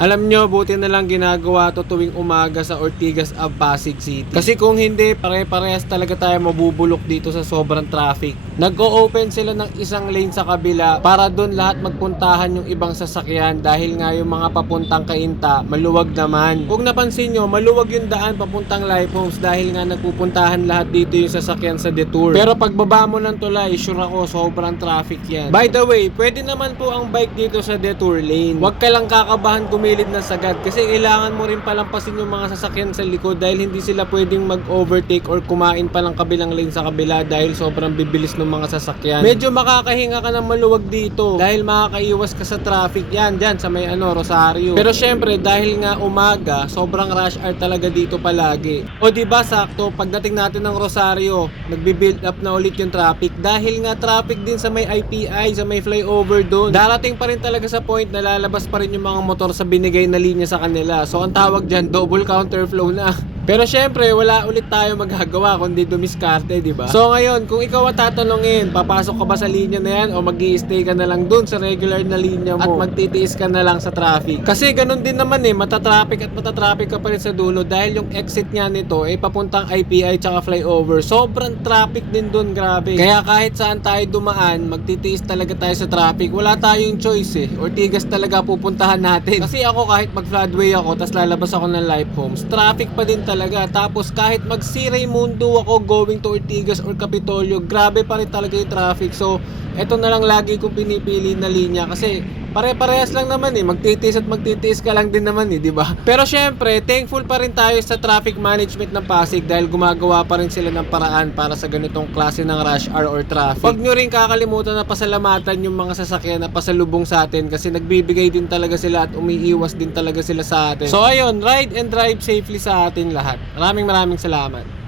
Alam nyo, buti na lang ginagawa to tuwing umaga sa Ortigas of Pasig City. Kasi kung hindi, pare-parehas talaga tayo mabubulok dito sa sobrang traffic. Nag-o-open sila ng isang lane sa kabila para doon lahat magpuntahan yung ibang sasakyan dahil nga yung mga papuntang kainta, maluwag naman. Kung napansin nyo, maluwag yung daan papuntang Life Homes dahil nga nagpupuntahan lahat dito yung sasakyan sa detour. Pero pagbaba mo ng tulay, sure ako sobrang traffic yan. By the way, pwede naman po ang bike dito sa detour lane. Huwag ka lang kakabahan gumilid ng sagad kasi kailangan mo rin palampasin yung mga sasakyan sa likod dahil hindi sila pwedeng mag-overtake or kumain pa ng kabilang lane sa kabila dahil sobrang bibilis ng mga sasakyan. Medyo makakahinga ka ng maluwag dito dahil makakaiwas ka sa traffic yan dyan sa may ano Rosario. Pero syempre dahil nga umaga, sobrang rush hour talaga dito palagi. O di ba sakto pagdating natin ng Rosario, nagbi-build up na ulit yung traffic dahil nga traffic din sa may IPI, sa may flyover doon. Darating pa rin talaga sa point na lalabas pa rin yung mga motor sa binigay na linya sa kanila. So ang tawag dyan, double counterflow na. Pero syempre, wala ulit tayo magagawa kundi dumiskarte, di ba? So ngayon, kung ikaw ang tatanungin, papasok ka ba sa linya na yan o mag stay ka na lang dun sa regular na linya mo at magtitiis ka na lang sa traffic? Kasi ganun din naman eh, matatraffic at matatraffic ka pa rin sa dulo dahil yung exit niya nito ay papuntang IPI tsaka flyover. Sobrang traffic din dun, grabe. Kaya kahit saan tayo dumaan, magtitiis talaga tayo sa traffic. Wala tayong choice eh. Ortigas talaga pupuntahan natin. Kasi ako kahit mag floodway ako, tas lalabas ako ng life homes, traffic pa din talaga. Tapos kahit mag Mundo ako going to Ortigas or Capitolio, grabe pa rin talaga yung traffic. So, eto na lang lagi kong pinipili na linya kasi pare-parehas lang naman eh. Magtitiis at magtitiis ka lang din naman eh, di ba? Pero syempre, thankful pa rin tayo sa traffic management ng Pasig dahil gumagawa pa rin sila ng paraan para sa ganitong klase ng rush hour or traffic. Huwag nyo rin kakalimutan na pasalamatan yung mga sasakyan na pasalubong sa atin kasi nagbibigay din talaga sila at umiiwas din talaga sila sa atin. So ayun, ride and drive safely sa atin lahat. Maraming maraming salamat.